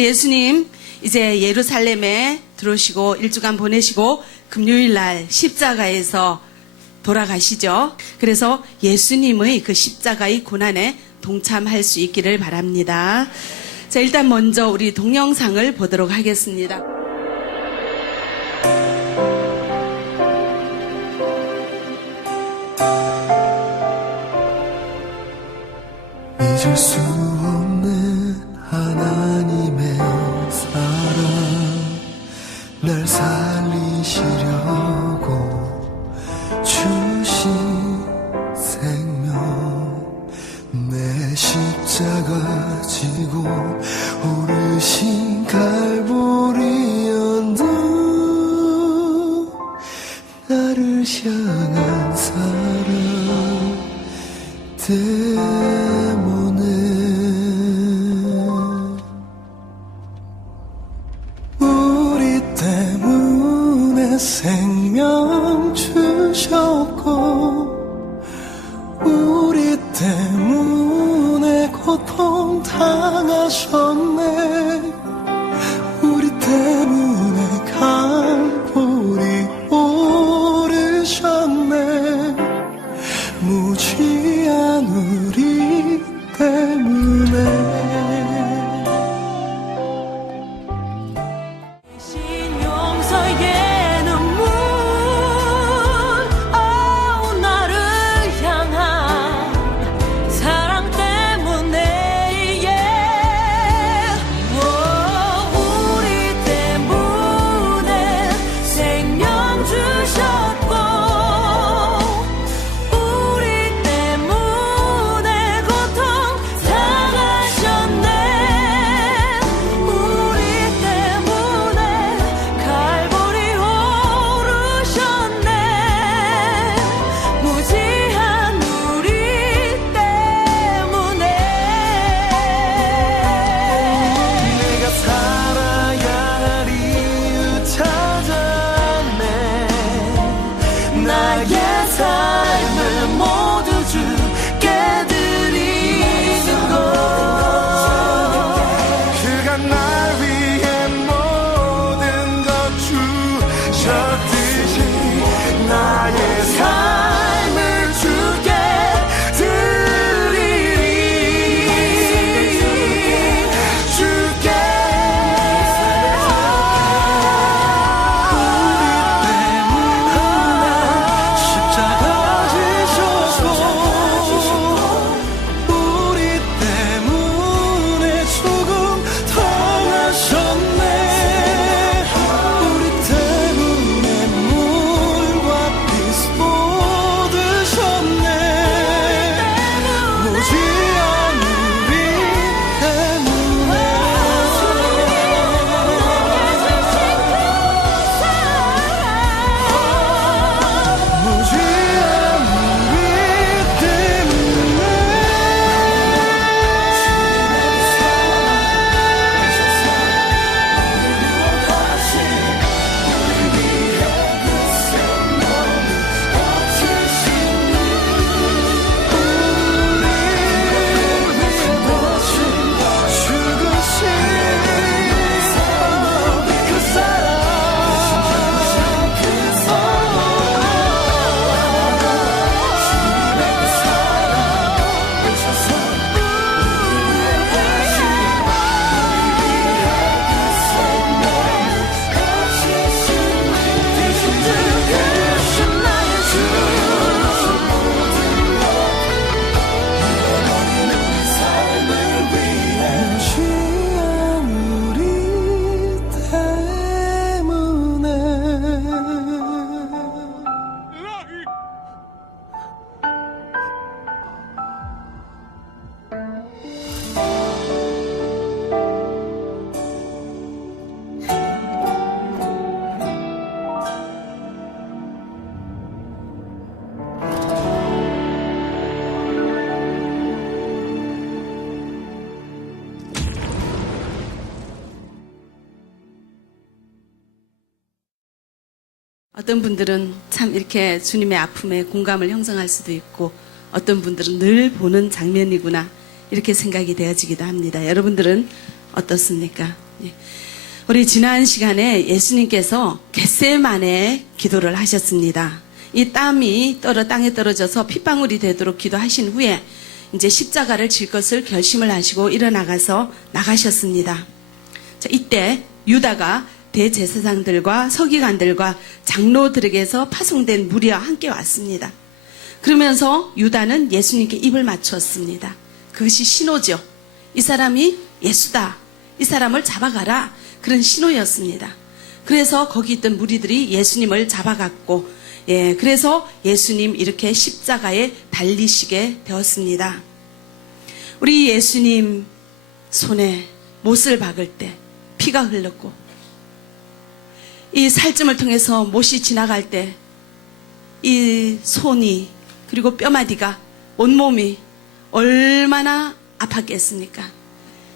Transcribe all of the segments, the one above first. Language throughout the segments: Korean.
예수님 이제 예루살렘에 들어오시고 일주간 보내시고 금요일 날 십자가에서 돌아가시죠. 그래서 예수님의 그 십자가의 고난에 동참할 수 있기를 바랍니다. 자, 일단 먼저 우리 동영상을 보도록 하겠습니다. 잊을 수 없는 하나님의 사랑, 날 살리시려고 주신 생명, 내 십자가 지고 오르신 갈보리 언덕, 나를 향한 사랑 때문에 우리 때문에 생명 주셨고, 우리 때문에 고통 당하셨네. 우리 때문에 갈보리 오르셨네. 무지한 우리 때문에 용서의 눈물, 나를 향한 사랑 때문에, 우리 때문에 생명 주셨고, 우리 때문에 고통 당하셨네. 우리 때문에 갈보리 오르셨네. 무지한 우리 때문에 내가 살아야 할 이유 찾았네. 나의 삶을 모두 주께 드리는 것, 그가 날 위해 모든 것 주셨듯이 나의 삶을 주께 드리리. 주께 십자가 지셨고, 우리 때문에 조금 당하셨네. 우리 때문에 물과 피 쏟으셨네. 무지한 우리 때문에 무지한 우리 어떤 분들은 참 이렇게 주님의 아픔에 공감을 형성할 수도 있고, 어떤 분들은 늘 보는 장면이구나 이렇게 생각이 되어지기도 합니다. 여러분들은 어떻습니까? 우리 지난 시간에 예수님께서 겟세마네 기도를 하셨습니다. 이 땀이 땅에 떨어져서 핏방울이 되도록 기도하신 후에 이제 십자가를 질 것을 결심을 하시고 일어나가서 나가셨습니다. 자, 이때 유다가 대제사장들과 서기관들과 장로들에게서 파송된 무리와 함께 왔습니다. 그러면서 유다는 예수님께 입을 맞추었습니다. 그것이 신호죠. 이 사람이 예수다. 이 사람을 잡아가라. 그런 신호였습니다. 그래서 거기 있던 무리들이 예수님을 잡아갔고, 그래서 예수님 이렇게 십자가에 달리시게 되었습니다. 우리 예수님 손에 못을 박을 때 피가 흘렀고, 이 살점을 통해서 못이 지나갈 때 이 손이 그리고 뼈마디가 온몸이 얼마나 아팠겠습니까?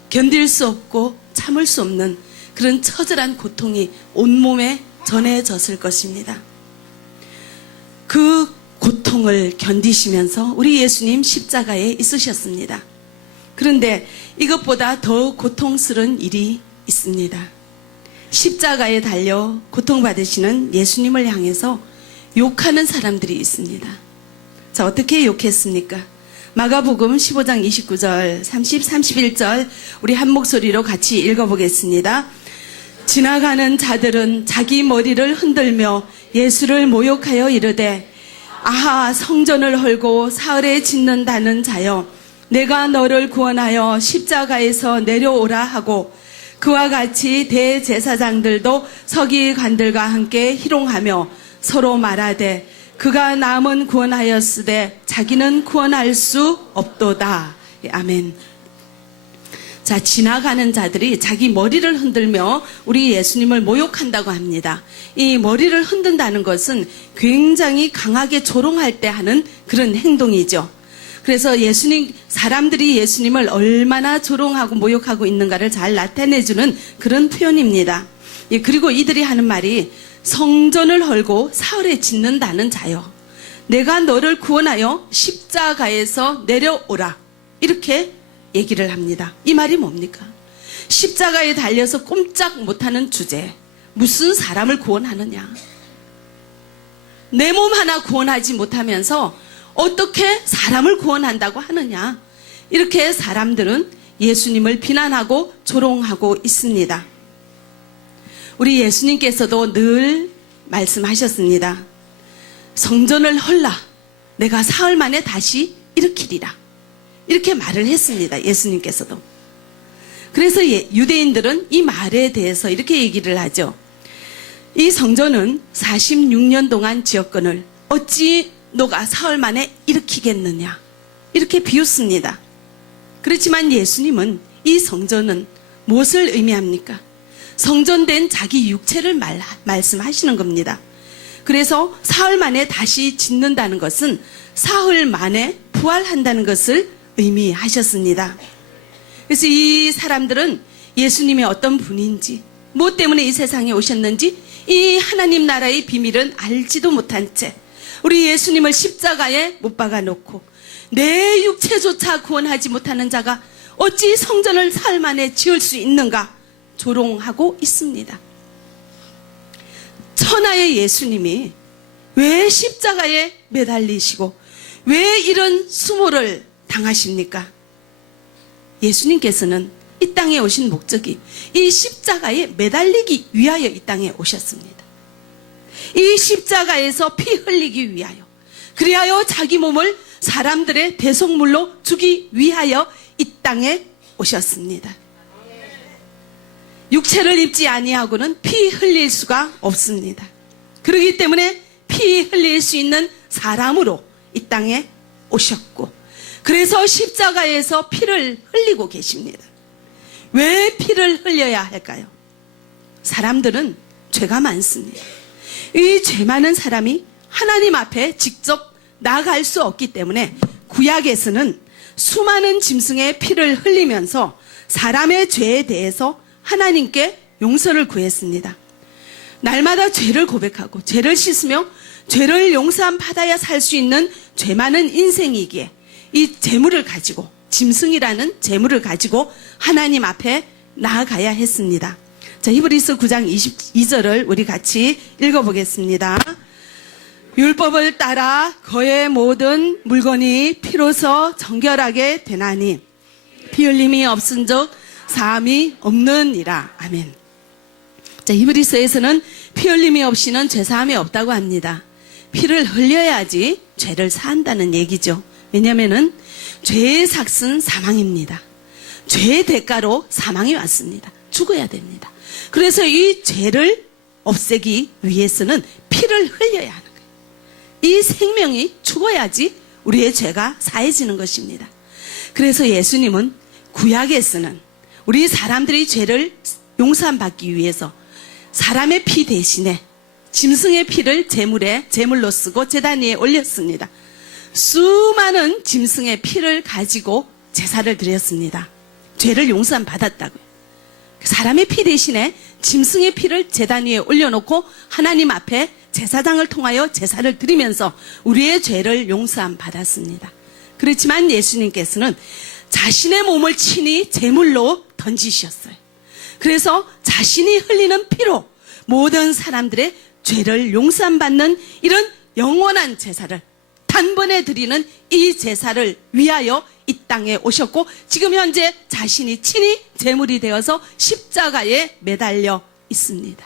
견딜 수 없고 참을 수 없는 그런 처절한 고통이 온몸에 전해졌을 것입니다. 그 고통을 견디시면서 우리 예수님 십자가에 있으셨습니다. 그런데 이것보다 더 고통스러운 일이 있습니다. 십자가에 달려 고통받으시는 예수님을 향해서 욕하는 사람들이 있습니다. 자, 어떻게 욕했습니까? 마가복음 15장 29절, 30, 31절 우리 한 목소리로 같이 읽어보겠습니다. 지나가는 자들은 자기 머리를 흔들며 예수를 모욕하여 이르되 아하 성전을 헐고 사흘에 짓는다는 자여 내가 너를 구원하여 십자가에서 내려오라 하고 그와 같이 대제사장들도 서기관들과 함께 희롱하며 서로 말하되 그가 남은 구원하였으되 자기는 구원할 수 없도다. 아멘. 자, 지나가는 자들이 자기 머리를 흔들며 우리 예수님을 모욕한다고 합니다. 이 머리를 흔든다는 것은 굉장히 강하게 조롱할 때 하는 그런 행동이죠. 그래서 사람들이 예수님을 얼마나 조롱하고 모욕하고 있는가를 잘 나타내주는 그런 표현입니다. 그리고 이들이 하는 말이 성전을 헐고 사흘에 짓는다는 자여 내가 너를 구원하여 십자가에서 내려오라 이렇게 얘기를 합니다. 이 말이 뭡니까? 십자가에 달려서 꼼짝 못하는 주제 무슨 사람을 구원하느냐? 내 몸 하나 구원하지 못하면서 어떻게 사람을 구원한다고 하느냐? 이렇게 사람들은 예수님을 비난하고 조롱하고 있습니다. 우리 예수님께서도 늘 말씀하셨습니다. 성전을 헐라 내가 사흘 만에 다시 일으키리라 이렇게 말을 했습니다. 예수님께서도. 그래서 유대인들은 이 말에 대해서 이렇게 얘기를 하죠. 이 성전은 46년 동안 지었거늘 어찌 너가 사흘 만에 일으키겠느냐 이렇게 비웃습니다. 그렇지만 예수님은 이 성전은 무엇을 의미합니까? 성전된 자기 육체를 말씀하시는 겁니다. 그래서 사흘 만에 다시 짓는다는 것은 사흘 만에 부활한다는 것을 의미하셨습니다. 그래서 이 사람들은 예수님이 어떤 분인지, 무엇 때문에 이 세상에 오셨는지 이 하나님 나라의 비밀은 알지도 못한 채 우리 예수님을 십자가에 못 박아놓고 내 육체조차 구원하지 못하는 자가 어찌 성전을 사흘 만에 지을 수 있는가 조롱하고 있습니다. 천하의 예수님이 왜 십자가에 매달리시고 왜 이런 수모를 당하십니까? 예수님께서는 이 땅에 오신 목적이 이 십자가에 매달리기 위하여 이 땅에 오셨습니다. 이 십자가에서 피 흘리기 위하여, 그리하여 자기 몸을 사람들의 대속물로 주기 위하여 이 땅에 오셨습니다. 육체를 입지 아니하고는 피 흘릴 수가 없습니다. 그렇기 때문에 피 흘릴 수 있는 사람으로 이 땅에 오셨고, 그래서 십자가에서 피를 흘리고 계십니다. 왜 피를 흘려야 할까요? 사람들은 죄가 많습니다. 이 죄 많은 사람이 하나님 앞에 직접 나갈 수 없기 때문에 구약에서는 수많은 짐승의 피를 흘리면서 사람의 죄에 대해서 하나님께 용서를 구했습니다. 날마다 죄를 고백하고 죄를 씻으며 죄를 용서함 받아야 살 수 있는 죄 많은 인생이기에 이 재물을 가지고, 짐승이라는 재물을 가지고 하나님 앞에 나아가야 했습니다. 자, 히브리서 9장 22절을 우리 같이 읽어보겠습니다. 율법을 따라 그의 모든 물건이 피로서 정결하게 되나니 피 흘림이 없은즉 사함이 없느니라. 아멘. 자, 히브리서에서는 피 흘림이 없이는 죄사함이 없다고 합니다. 피를 흘려야지 죄를 사한다는 얘기죠. 왜냐하면은 죄의 삭은 사망입니다. 죄의 대가로 사망이 왔습니다. 죽어야 됩니다. 그래서 이 죄를 없애기 위해서는 피를 흘려야 하는 거예요. 이 생명이 죽어야지 우리의 죄가 사해지는 것입니다. 그래서 예수님은 구약에서는 우리 사람들이 죄를 용서받기 위해서 사람의 피 대신에 짐승의 피를 제물로 쓰고 제단 위에 올렸습니다. 수많은 짐승의 피를 가지고 제사를 드렸습니다. 죄를 용서받았다고요. 사람의 피 대신에 짐승의 피를 제단 위에 올려놓고 하나님 앞에 제사장을 통하여 제사를 드리면서 우리의 죄를 용서받았습니다. 그렇지만 예수님께서는 자신의 몸을 친히 제물로 던지셨어요. 그래서 자신이 흘리는 피로 모든 사람들의 죄를 용서받는 이런 영원한 제사를 단번에 드리는 이 제사를 위하여 이 땅에 오셨고 지금 현재 자신이 친히 제물이 되어서 십자가에 매달려 있습니다.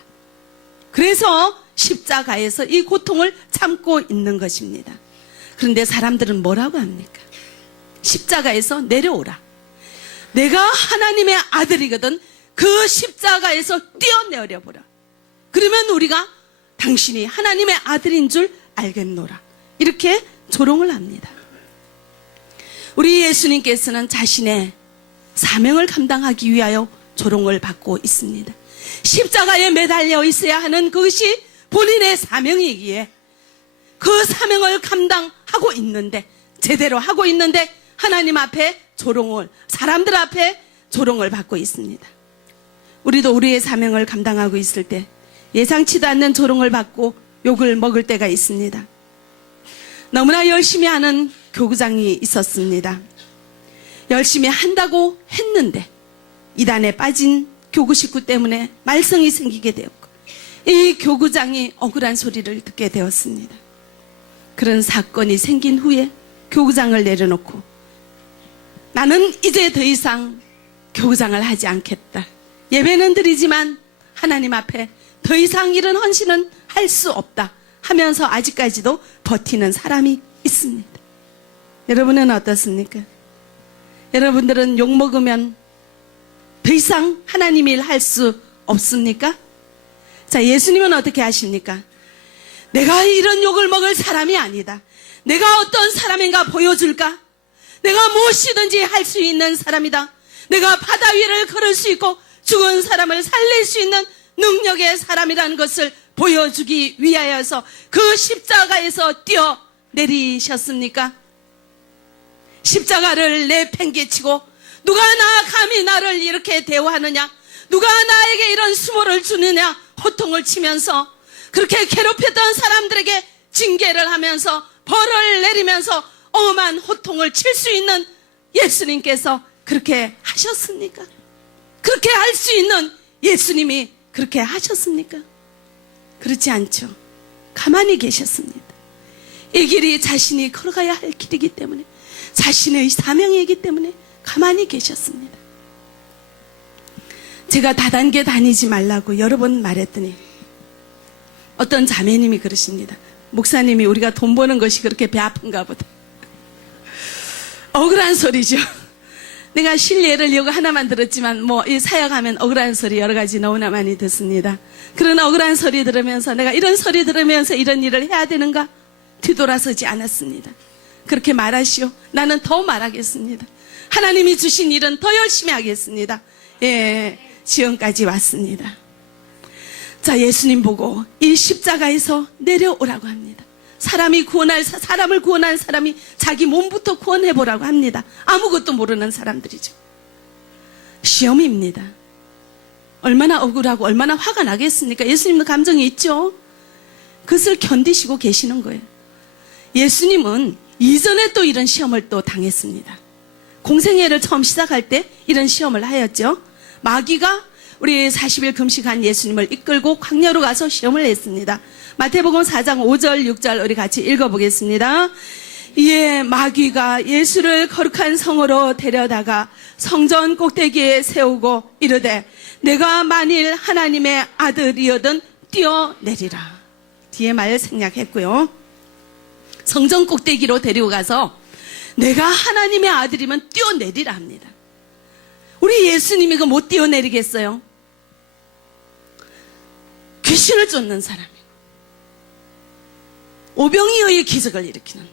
그래서 십자가에서 이 고통을 참고 있는 것입니다. 그런데 사람들은 뭐라고 합니까? 십자가에서 내려오라. 내가 하나님의 아들이거든 그 십자가에서 뛰어내려보라. 그러면 우리가 당신이 하나님의 아들인 줄 알겠노라. 이렇게 조롱을 합니다. 우리 예수님께서는 자신의 사명을 감당하기 위하여 조롱을 받고 있습니다. 십자가에 매달려 있어야 하는 그것이 본인의 사명이기에 그 사명을 감당하고 있는데 제대로 하고 있는데 하나님 앞에 조롱을 사람들 앞에 조롱을 받고 있습니다. 우리도 우리의 사명을 감당하고 있을 때 예상치도 않는 조롱을 받고 욕을 먹을 때가 있습니다. 너무나 열심히 하는 교구장이 있었습니다. 열심히 한다고 했는데 이단에 빠진 교구 식구 때문에 말썽이 생기게 되었고 이 교구장이 억울한 소리를 듣게 되었습니다. 그런 사건이 생긴 후에 교구장을 내려놓고 나는 이제 더 이상 교구장을 하지 않겠다. 예배는 드리지만 하나님 앞에 더 이상 이런 헌신은 할 수 없다 하면서 아직까지도 버티는 사람이 있습니다. 여러분은 어떻습니까? 여러분들은 욕먹으면 더 이상 하나님 일 할 수 없습니까? 자, 예수님은 어떻게 하십니까? 내가 이런 욕을 먹을 사람이 아니다. 내가 어떤 사람인가 보여줄까? 내가 무엇이든지 할 수 있는 사람이다. 내가 바다 위를 걸을 수 있고 죽은 사람을 살릴 수 있는 능력의 사람이라는 것을 보여주기 위하여서 그 십자가에서 뛰어내리셨습니까? 십자가를 내팽개치고 누가 감히 나를 이렇게 대우하느냐? 누가 나에게 이런 수모를 주느냐? 호통을 치면서 그렇게 괴롭혔던 사람들에게 징계를 하면서 벌을 내리면서 엄한 호통을 칠 수 있는 예수님께서 그렇게 하셨습니까? 그렇게 할 수 있는 예수님이 그렇게 하셨습니까? 그렇지 않죠. 가만히 계셨습니다. 이 길이 자신이 걸어가야 할 길이기 때문에 자신의 사명이기 때문에 가만히 계셨습니다. 제가 다단계 다니지 말라고 여러 번 말했더니 어떤 자매님이 그러십니다. 목사님이 우리가 돈 버는 것이 그렇게 배 아픈가 보다. 억울한 소리죠. 내가 실례를 이거 하나만 들었지만 이 사역하면 억울한 소리 여러 가지 너무나 많이 듣습니다. 그런 억울한 소리 들으면서 내가 이런 소리 들으면서 이런 일을 해야 되는가? 뒤돌아서지 않았습니다. 그렇게 말하시오. 나는 더 말하겠습니다. 하나님이 주신 일은 더 열심히 하겠습니다. 예, 지금까지 왔습니다. 자, 예수님 보고 이 십자가에서 내려오라고 합니다. 사람을 구원할 사람이 자기 몸부터 구원해보라고 합니다. 아무것도 모르는 사람들이죠. 시험입니다. 얼마나 억울하고 얼마나 화가 나겠습니까? 예수님도 감정이 있죠. 그것을 견디시고 계시는 거예요. 예수님은 이전에 또 이런 시험을 또 당했습니다. 공생애를 처음 시작할 때 이런 시험을 하였죠. 마귀가 우리 40일 금식한 예수님을 이끌고 광야로 가서 시험을 했습니다. 마태복음 4장 5절 6절 우리 같이 읽어보겠습니다. 이에 마귀가 예수를 거룩한 성으로 데려다가 성전 꼭대기에 세우고 이르되 내가 만일 하나님의 아들이어든 뛰어내리라. 뒤에 말 생략했고요. 성전 꼭대기로 데리고 가서 내가 하나님의 아들이면 뛰어내리라 합니다. 우리 예수님이 그 못 뛰어내리겠어요? 귀신을 쫓는 사람이고 오병이어의 기적을 일으키는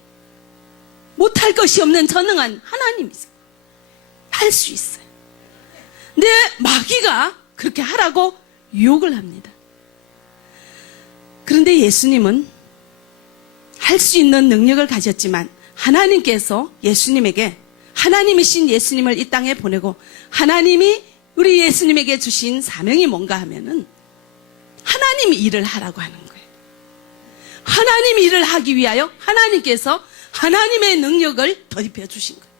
못할 것이 없는 전능한 하나님이세요. 할 수 있어요. 근데 마귀가 그렇게 하라고 유혹을 합니다. 그런데 예수님은 할 수 있는 능력을 가졌지만 하나님께서 예수님에게 하나님이신 예수님을 이 땅에 보내고 하나님이 우리 예수님에게 주신 사명이 뭔가 하면은 하나님 일을 하라고 하는 거예요. 하나님 일을 하기 위하여 하나님께서 하나님의 능력을 더입혀 주신 거예요.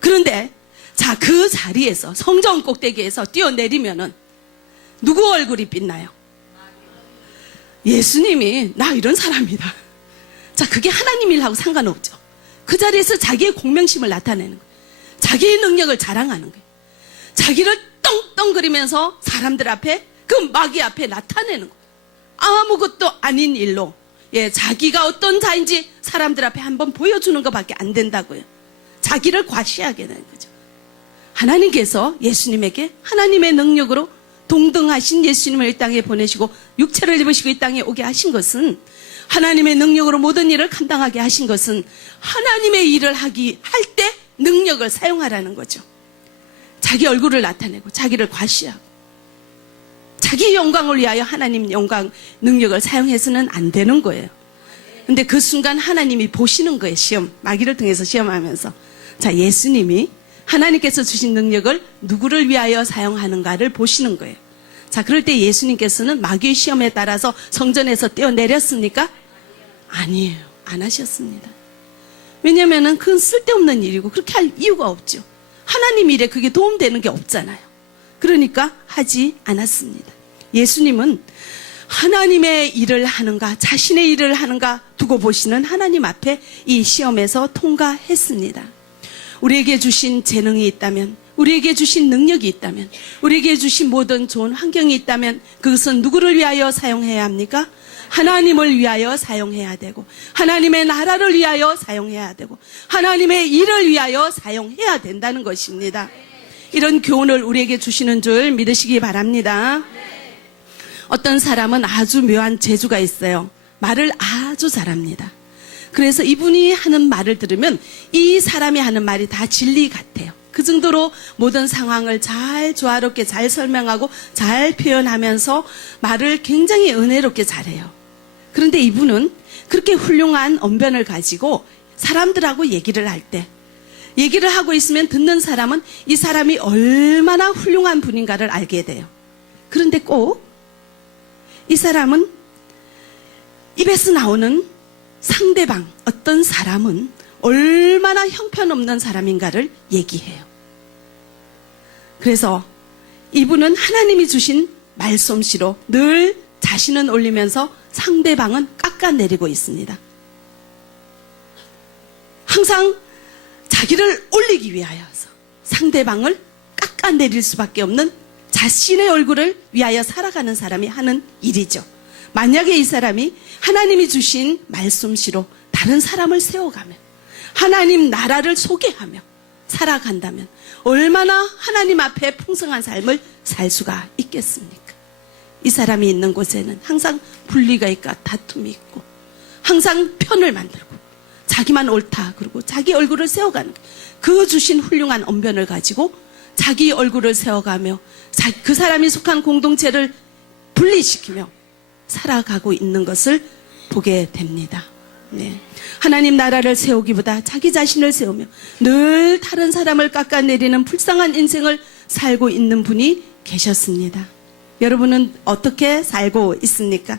그런데 자, 그 자리에서 성전 꼭대기에서 뛰어내리면은 누구 얼굴이 빛나요? 예수님이 나 이런 사람이다. 자, 그게 하나님 일하고 상관없죠. 그 자리에서 자기의 공명심을 나타내는 거예요. 자기의 능력을 자랑하는 거예요. 자기를 떵떵거리면서 사람들 앞에 그 마귀 앞에 나타내는 거예요. 아무것도 아닌 일로 자기가 어떤 자인지 사람들 앞에 한번 보여주는 것밖에 안 된다고요. 자기를 과시하게 되는 거죠. 하나님께서 예수님에게 하나님의 능력으로 동등하신 예수님을 이 땅에 보내시고 육체를 입으시고 이 땅에 오게 하신 것은 하나님의 능력으로 모든 일을 감당하게 하신 것은 하나님의 일을 할 때 능력을 사용하라는 거죠. 자기 얼굴을 나타내고 자기를 과시하고 자기 영광을 위하여 하나님 영광 능력을 사용해서는 안 되는 거예요. 근데 그 순간 하나님이 보시는 거예요. 시험, 마귀를 통해서 시험하면서. 자, 예수님이 하나님께서 주신 능력을 누구를 위하여 사용하는가를 보시는 거예요. 자, 그럴 때 예수님께서는 마귀의 시험에 따라서 성전에서 뛰어내렸습니까? 아니에요. 안 하셨습니다. 왜냐면은 그건 쓸데없는 일이고 그렇게 할 이유가 없죠. 하나님 일에 그게 도움되는 게 없잖아요. 그러니까 하지 않았습니다. 예수님은 하나님의 일을 하는가 자신의 일을 하는가 두고 보시는 하나님 앞에 이 시험에서 통과했습니다. 우리에게 주신 재능이 있다면, 우리에게 주신 능력이 있다면, 우리에게 주신 모든 좋은 환경이 있다면 그것은 누구를 위하여 사용해야 합니까? 하나님을 위하여 사용해야 되고 하나님의 나라를 위하여 사용해야 되고 하나님의 일을 위하여 사용해야 된다는 것입니다. 이런 교훈을 우리에게 주시는 줄 믿으시기 바랍니다. 어떤 사람은 아주 묘한 재주가 있어요. 말을 아주 잘합니다. 그래서 이분이 하는 말을 들으면 이 사람이 하는 말이 다 진리 같아요. 그 정도로 모든 상황을 잘 조화롭게 잘 설명하고 잘 표현하면서 말을 굉장히 은혜롭게 잘해요. 그런데 이분은 그렇게 훌륭한 언변을 가지고 사람들하고 얘기를 할 때 얘기를 하고 있으면 듣는 사람은 이 사람이 얼마나 훌륭한 분인가를 알게 돼요. 그런데 꼭 이 사람은 입에서 나오는 상대방, 어떤 사람은 얼마나 형편없는 사람인가를 얘기해요. 그래서 이분은 하나님이 주신 말솜씨로 늘 자신은 올리면서 상대방은 깎아내리고 있습니다. 항상 자기를 올리기 위하여서 상대방을 깎아내릴 수밖에 없는 자신의 얼굴을 위하여 살아가는 사람이 하는 일이죠. 만약에 이 사람이 하나님이 주신 말솜씨로 다른 사람을 세워가며 하나님 나라를 소개하며 살아간다면 얼마나 하나님 앞에 풍성한 삶을 살 수가 있겠습니까? 이 사람이 있는 곳에는 항상 분리가 있고 다툼이 있고 항상 편을 만들고 자기만 옳다 그러고 자기 얼굴을 세워가는 그 주신 훌륭한 언변을 가지고 자기 얼굴을 세워가며 그 사람이 속한 공동체를 분리시키며 살아가고 있는 것을 보게 됩니다. 네. 하나님 나라를 세우기보다 자기 자신을 세우며 늘 다른 사람을 깎아내리는 불쌍한 인생을 살고 있는 분이 계셨습니다. 여러분은 어떻게 살고 있습니까?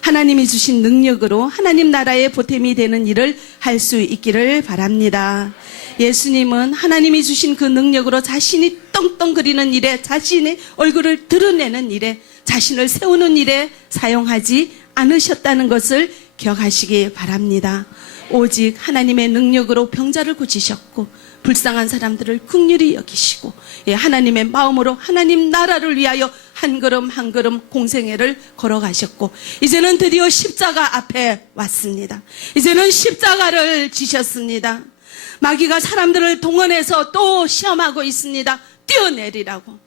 하나님이 주신 능력으로 하나님 나라의 보탬이 되는 일을 할 수 있기를 바랍니다. 예수님은 하나님이 주신 그 능력으로 자신이 떵떵거리는 일에, 자신의 얼굴을 드러내는 일에, 자신을 세우는 일에 사용하지 않으셨다는 것을 기억하시기 바랍니다. 오직 하나님의 능력으로 병자를 고치셨고 불쌍한 사람들을 긍휼히 여기시고, 하나님의 마음으로 하나님 나라를 위하여 한 걸음 한 걸음 공생애를 걸어가셨고, 이제는 드디어 십자가 앞에 왔습니다. 이제는 십자가를 지셨습니다. 마귀가 사람들을 동원해서 또 시험하고 있습니다. 뛰어내리라고.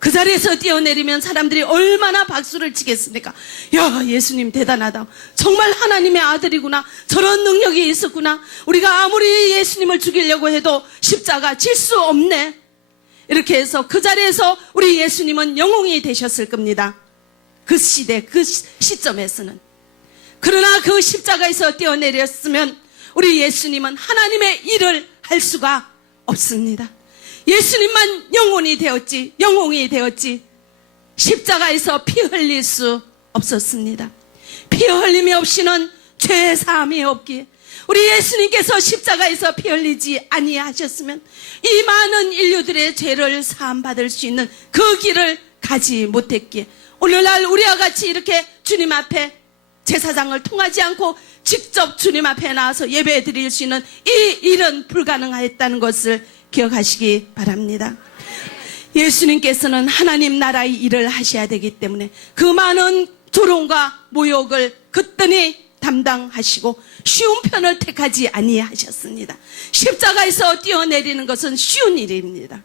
그 자리에서 뛰어내리면 사람들이 얼마나 박수를 치겠습니까? 야, 예수님 대단하다. 정말 하나님의 아들이구나. 저런 능력이 있었구나. 우리가 아무리 예수님을 죽이려고 해도 십자가 질 수 없네. 이렇게 해서 그 자리에서 우리 예수님은 영웅이 되셨을 겁니다. 그 시대, 그 시점에서는. 그러나 그 십자가에서 뛰어내렸으면 우리 예수님은 하나님의 일을 할 수가 없습니다. 예수님만 영혼이 되었지, 영웅이 되었지, 십자가에서 피 흘릴 수 없었습니다. 피 흘림이 없이는 죄 사함이 없기에 우리 예수님께서 십자가에서 피 흘리지 아니하셨으면 이 많은 인류들의 죄를 사함받을 수 있는 그 길을 가지 못했기에 오늘날 우리와 같이 이렇게 주님 앞에 제사장을 통하지 않고 직접 주님 앞에 나와서 예배 드릴 수 있는 이 일은 불가능하였다는 것을 기억하시기 바랍니다. 예수님께서는 하나님 나라의 일을 하셔야 되기 때문에 그 많은 조롱과 모욕을 그때니 담당하시고 쉬운 편을 택하지 아니하셨습니다. 십자가에서 뛰어내리는 것은 쉬운 일입니다.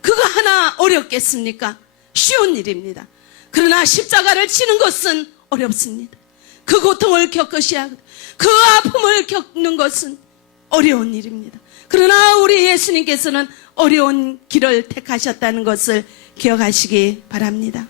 그거 하나 어렵겠습니까? 쉬운 일입니다. 그러나 십자가를 치는 것은 어렵습니다. 그 고통을 겪으셔야 하고 그 아픔을 겪는 것은 어려운 일입니다. 그러나 우리 예수님께서는 어려운 길을 택하셨다는 것을 기억하시기 바랍니다.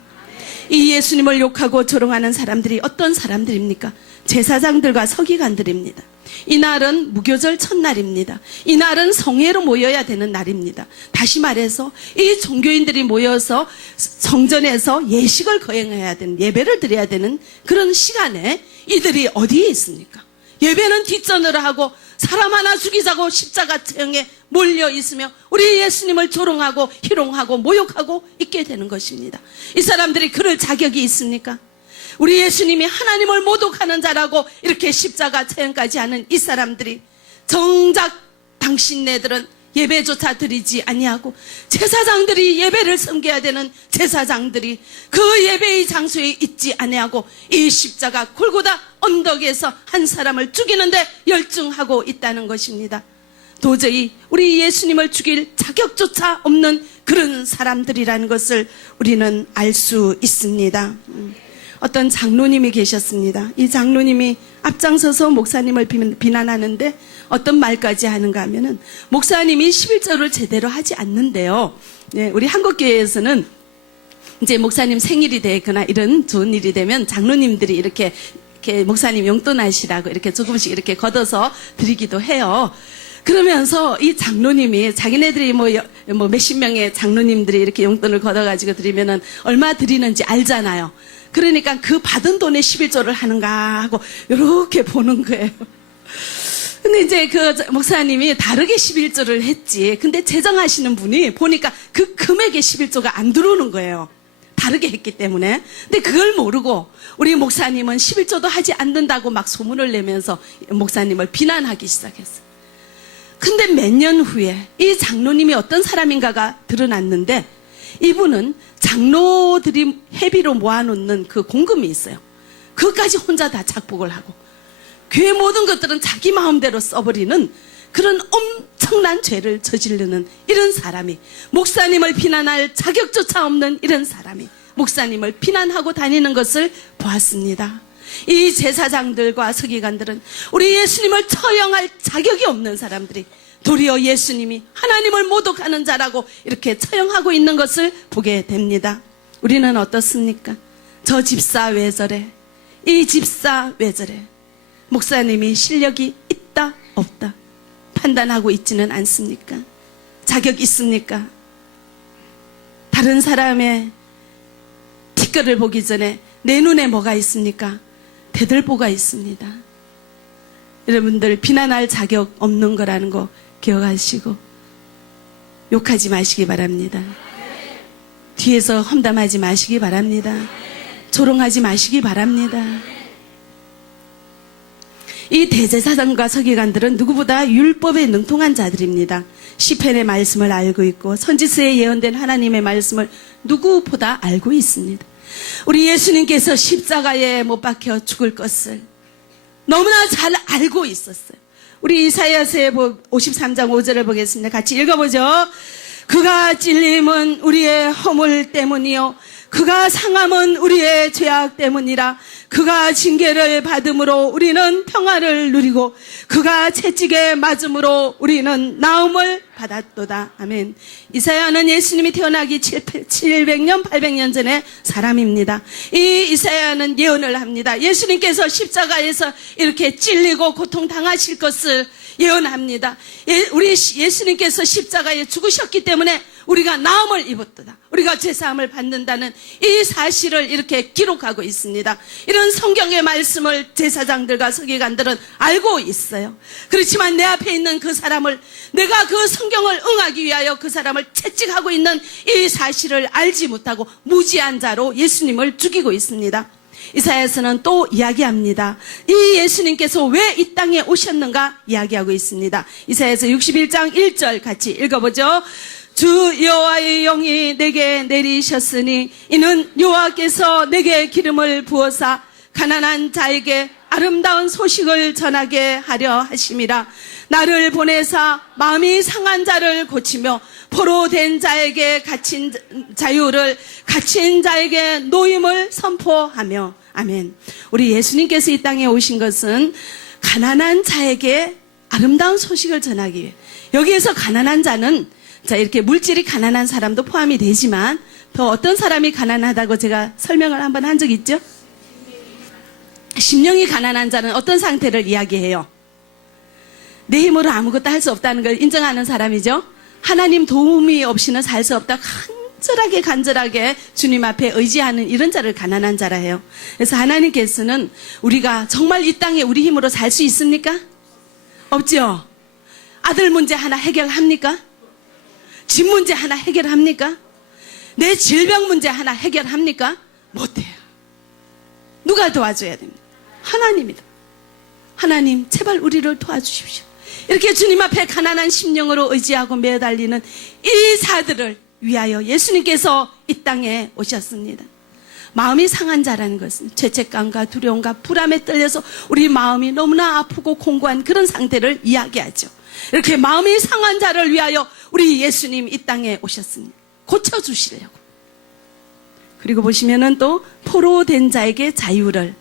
이 예수님을 욕하고 조롱하는 사람들이 어떤 사람들입니까? 제사장들과 서기관들입니다. 이날은 무교절 첫날입니다. 이날은 성회로 모여야 되는 날입니다. 다시 말해서 이 종교인들이 모여서 성전에서 예식을 거행해야 되는, 예배를 드려야 되는 그런 시간에 이들이 어디에 있습니까? 예배는 뒷전으로 하고 사람 하나 죽이자고 십자가 처형에 몰려 있으며 우리 예수님을 조롱하고 희롱하고 모욕하고 있게 되는 것입니다. 이 사람들이 그럴 자격이 있습니까? 우리 예수님이 하나님을 모독하는 자라고 이렇게 십자가 처형까지 하는 이 사람들이 정작 당신네들은 예배조차 드리지 아니하고 제사장들이 예배를 섬겨야 되는 제사장들이 그 예배의 장소에 있지 아니하고 이 십자가 골고다 언덕에서 한 사람을 죽이는데 열중하고 있다는 것입니다. 도저히 우리 예수님을 죽일 자격조차 없는 그런 사람들이라는 것을 우리는 알 수 있습니다. 어떤 장로님이 계셨습니다. 이 장로님이 앞장서서 목사님을 비난하는데 어떤 말까지 하는가 하면은 목사님이 11조를 제대로 하지 않는데요. 네, 우리 한국교회에서는 이제 목사님 생일이 되거나 이런 좋은 일이 되면 장로님들이 이렇게 목사님 용돈하시라고 이렇게 조금씩 이렇게 걷어서 드리기도 해요. 그러면서 이 장로님이 자기네들이 뭐 몇십 명의 장로님들이 이렇게 용돈을 걷어가지고 드리면은 얼마 드리는지 알잖아요. 그러니까 그 받은 돈에 11조를 하는가 하고 이렇게 보는 거예요. 근데 이제 그 목사님이 다르게 11조를 했지. 근데 제정하시는 분이 보니까 그 금액에 11조가 안 들어오는 거예요. 다르게 했기 때문에. 근데 그걸 모르고 우리 목사님은 11조도 하지 않는다고 막 소문을 내면서 목사님을 비난하기 시작했어요. 근데 몇 년 후에 이 장로님이 어떤 사람인가가 드러났는데 이분은 장로들이 회비로 모아놓는 그 공금이 있어요. 그것까지 혼자 다 작복을 하고 교회 모든 것들은 자기 마음대로 써버리는 그런 엄청난 죄를 저지르는 이런 사람이, 목사님을 비난할 자격조차 없는 이런 사람이 목사님을 비난하고 다니는 것을 보았습니다. 이 제사장들과 서기관들은 우리 예수님을 처형할 자격이 없는 사람들이 도리어 예수님이 하나님을 모독하는 자라고 이렇게 처형하고 있는 것을 보게 됩니다. 우리는 어떻습니까? 저 집사 왜 저래? 이 집사 왜 저래? 목사님이 실력이 있다 없다 판단하고 있지는 않습니까? 자격 있습니까? 다른 사람의 티끌을 보기 전에 내 눈에 뭐가 있습니까? 대들보가 있습니다. 여러분들 비난할 자격 없는 거라는 거 기억하시고 욕하지 마시기 바랍니다. 뒤에서 험담하지 마시기 바랍니다. 조롱하지 마시기 바랍니다. 이 대제사장과 서기관들은 누구보다 율법에 능통한 자들입니다. 시편의 말씀을 알고 있고 선지서에 예언된 하나님의 말씀을 누구보다 알고 있습니다. 우리 예수님께서 십자가에 못 박혀 죽을 것을 너무나 잘 알고 있었어요. 우리 이사야서의 53장 5절을 보겠습니다. 같이 읽어보죠. 그가 찔림은 우리의 허물 때문이요 그가 상함은 우리의 죄악 때문이라. 그가 징계를 받음으로 우리는 평화를 누리고 그가 채찍에 맞음으로 우리는 나음을 받았도다. 아멘. 이사야는 예수님이 태어나기 700년 800년 전의 사람입니다. 이 이사야는 예언을 합니다. 예수님께서 십자가에서 이렇게 찔리고 고통당하실 것을 예언합니다. 우리 예수님께서 십자가에 죽으셨기 때문에 우리가 나음을 입었도다. 우리가 죄사함을 받는다는 이 사실을 이렇게 기록하고 있습니다. 이런 성경의 말씀을 제사장들과 서기관들은 알고 있어요. 그렇지만 내 앞에 있는 그 사람을, 내가 그 성경을 응하기 위하여 그 사람을 채찍하고 있는 이 사실을 알지 못하고 무지한 자로 예수님을 죽이고 있습니다. 이사야서는 또 이야기합니다. 이 예수님께서 왜 이 땅에 오셨는가 이야기하고 있습니다. 이사야서 61장 1절 같이 읽어보죠. 주 여호와의 영이 내게 내리셨으니 이는 여호와께서 내게 기름을 부어사 가난한 자에게 아름다운 소식을 전하게 하려 하심이라. 나를 보내사 마음이 상한 자를 고치며 포로된 자에게 갇힌 자유를, 갇힌 자에게 노임을 선포하며. 아멘. 우리 예수님께서 이 땅에 오신 것은 가난한 자에게 아름다운 소식을 전하기 위해. 여기에서 가난한 자는 자, 이렇게 물질이 가난한 사람도 포함이 되지만 더 어떤 사람이 가난하다고 제가 설명을 한번 한 적 있죠? 심령이 가난한 자는 어떤 상태를 이야기해요? 내 힘으로 아무것도 할 수 없다는 걸 인정하는 사람이죠. 하나님 도움이 없이는 살 수 없다. 간절하게 주님 앞에 의지하는 이런 자를 가난한 자라 해요. 그래서 하나님께서는 우리가 정말 이 땅에 우리 힘으로 살 수 있습니까? 없죠. 아들 문제 하나 해결합니까? 집 문제 하나 해결합니까? 내 질병 문제 하나 해결합니까? 못해요. 누가 도와줘야 됩니다? 하나님이다. 하나님 제발 우리를 도와주십시오. 이렇게 주님 앞에 가난한 심령으로 의지하고 매달리는 이 사들을 위하여 예수님께서 이 땅에 오셨습니다. 마음이 상한 자라는 것은 죄책감과 두려움과 불안에 떨려서 우리 마음이 너무나 아프고 공고한 그런 상태를 이야기하죠. 이렇게 마음이 상한 자를 위하여 우리 예수님 이 땅에 오셨습니다. 고쳐주시려고. 그리고 보시면은 또 포로된 자에게 자유를.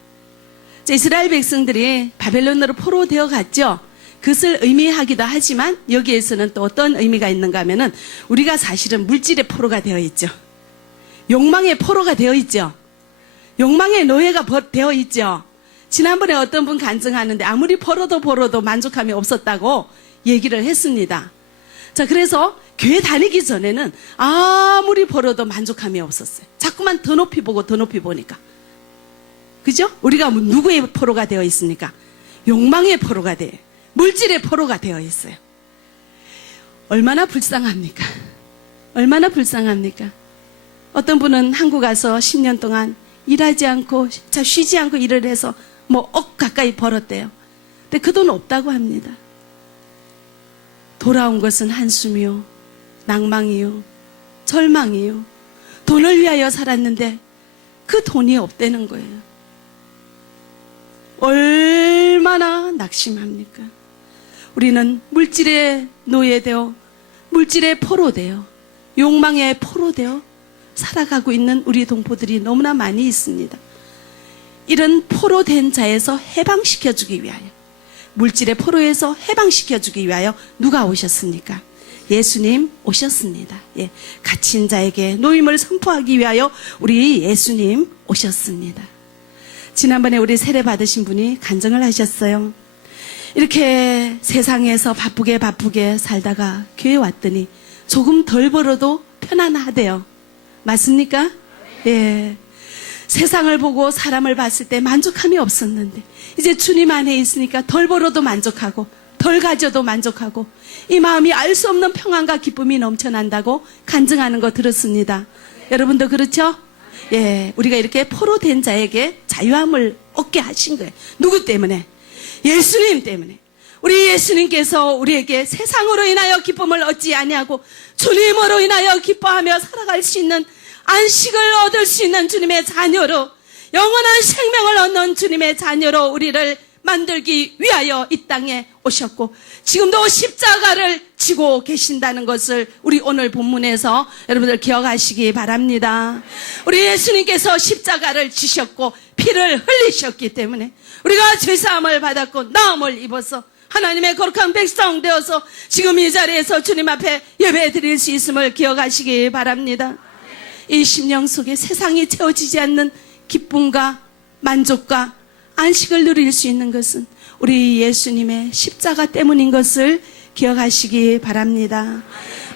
이스라엘 백성들이 바벨론으로 포로되어 갔죠. 그것을 의미하기도 하지만 여기에서는 또 어떤 의미가 있는가 하면은 우리가 사실은 물질의 포로가 되어 있죠. 욕망의 포로가 되어 있죠. 욕망의 노예가 되어 있죠. 지난번에 어떤 분 간증하는데 아무리 벌어도 만족함이 없었다고 얘기를 했습니다. 자, 그래서 교회 다니기 전에는 아무리 벌어도 만족함이 없었어요. 자꾸만 더 높이 보고 더 높이 보니까. 그죠? 우리가 누구의 포로가 되어 있습니까? 욕망의 포로가 돼요. 물질의 포로가 되어 있어요. 얼마나 불쌍합니까? 얼마나 불쌍합니까? 어떤 분은 한국 와서 10년 동안 일하지 않고 쉬지 않고 일을 해서 뭐 억 가까이 벌었대요. 근데 그 돈 없다고 합니다. 돌아온 것은 한숨이요, 낭망이요, 절망이요. 돈을 위하여 살았는데 그 돈이 없다는 거예요. 얼마나 낙심합니까? 우리는 물질의 노예되어, 물질의 포로되어, 욕망의 포로되어 살아가고 있는 우리 동포들이 너무나 많이 있습니다. 이런 포로된 자에서 해방시켜주기 위하여, 물질의 포로에서 해방시켜주기 위하여 누가 오셨습니까? 예수님 오셨습니다. 예, 갇힌 자에게 노임을 선포하기 위하여 우리 예수님 오셨습니다. 지난번에 우리 세례 받으신 분이 간증을 하셨어요. 이렇게 세상에서 바쁘게 살다가 교회 왔더니 조금 덜 벌어도 편안하대요. 맞습니까? 예. 세상을 보고 사람을 봤을 때 만족함이 없었는데 이제 주님 안에 있으니까 덜 벌어도 만족하고 덜 가져도 만족하고 이 마음이 알 수 없는 평안과 기쁨이 넘쳐난다고 간증하는 거 들었습니다. 여러분도 그렇죠? 예, 우리가 이렇게 포로된 자에게 자유함을 얻게 하신 거예요. 누구 때문에? 예수님 때문에. 우리 예수님께서 우리에게 세상으로 인하여 기쁨을 얻지 아니하고 주님으로 인하여 기뻐하며 살아갈 수 있는 안식을 얻을 수 있는 주님의 자녀로, 영원한 생명을 얻는 주님의 자녀로 우리를 만들기 위하여 이 땅에 오셨고 지금도 십자가를 지고 계신다는 것을 우리 오늘 본문에서 여러분들 기억하시기 바랍니다. 우리 예수님께서 십자가를 지셨고 피를 흘리셨기 때문에 우리가 죄사함을 받았고 나음을 입어서 하나님의 거룩한 백성 되어서 지금 이 자리에서 주님 앞에 예배 드릴 수 있음을 기억하시기 바랍니다. 이 심령 속에 세상이 채워지지 않는 기쁨과 만족과 안식을 누릴 수 있는 것은 우리 예수님의 십자가 때문인 것을 기억하시기 바랍니다.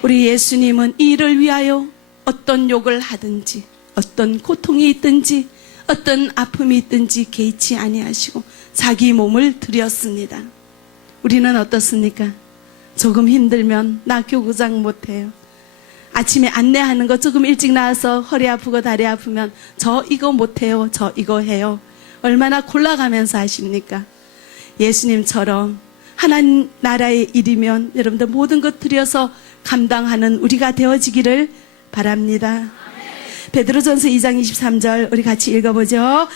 우리 예수님은 이 일을 위하여 어떤 욕을 하든지 어떤 고통이 있든지 어떤 아픔이 있든지 개의치 아니하시고 자기 몸을 드렸습니다. 우리는 어떻습니까? 조금 힘들면 나 교구장 못해요. 아침에 안내하는 거 조금 일찍 나와서 허리 아프고 다리 아프면 저 이거 못해요. 저 이거 해요. 얼마나 골라가면서 하십니까? 예수님처럼 하나님 나라의 일이면 여러분들 모든 것 들여서 감당하는 우리가 되어지기를 바랍니다. 베드로전서 2장 23절 우리 같이 읽어보죠.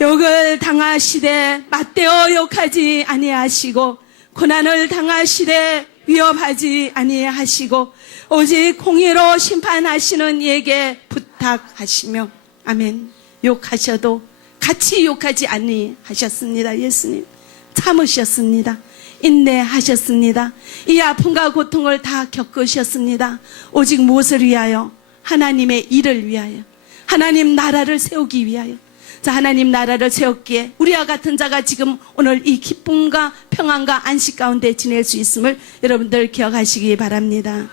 욕을 당하시되 맞대어 욕하지 아니하시고 고난을 당하시되 위협하지 아니하시고 오직 공의로 심판하시는 이에게 부탁하시며 아멘. 욕하셔도 같이 욕하지 아니하셨습니다. 예수님 참으셨습니다. 인내하셨습니다. 이 아픔과 고통을 다 겪으셨습니다. 오직 무엇을 위하여? 하나님의 일을 위하여, 하나님 나라를 세우기 위하여. 자, 하나님 나라를 세웠기에 우리와 같은 자가 지금 오늘 이 기쁨과 평안과 안식 가운데 지낼 수 있음을 여러분들 기억하시기 바랍니다.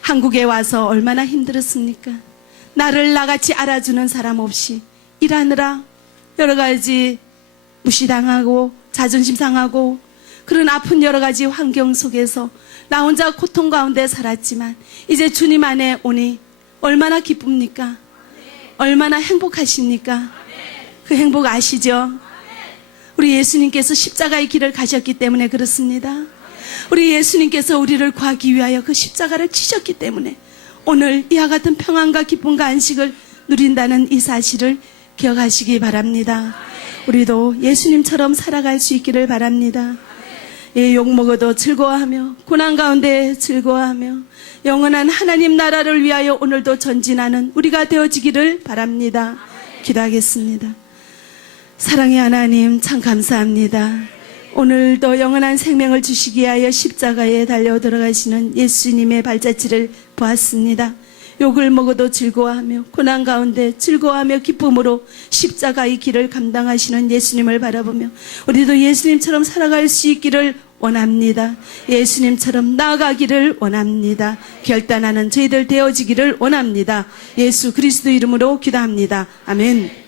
한국에 와서 얼마나 힘들었습니까? 나를 나같이 알아주는 사람 없이 일하느라 여러 가지 무시당하고 자존심 상하고 그런 아픈 여러 가지 환경 속에서 나 혼자 고통 가운데 살았지만 이제 주님 안에 오니 얼마나 기쁩니까? 얼마나 행복하십니까? 그 행복 아시죠? 우리 예수님께서 십자가의 길을 가셨기 때문에 그렇습니다. 우리 예수님께서 우리를 구하기 위하여 그 십자가를 치셨기 때문에 오늘 이와 같은 평안과 기쁨과 안식을 누린다는 이 사실을 기억하시기 바랍니다. 우리도 예수님처럼 살아갈 수 있기를 바랍니다. 예, 욕먹어도 즐거워하며 고난 가운데 즐거워하며 영원한 하나님 나라를 위하여 오늘도 전진하는 우리가 되어지기를 바랍니다. 기도하겠습니다. 사랑의 하나님 참 감사합니다. 오늘도 영원한 생명을 주시기 위하여 십자가에 달려 들어가시는 예수님의 발자취를 보았습니다. 욕을 먹어도 즐거워하며 고난 가운데 즐거워하며 기쁨으로 십자가의 길을 감당하시는 예수님을 바라보며 우리도 예수님처럼 살아갈 수 있기를 원합니다. 예수님처럼 나아가기를 원합니다. 결단하는 저희들 되어지기를 원합니다. 예수 그리스도 이름으로 기도합니다. 아멘.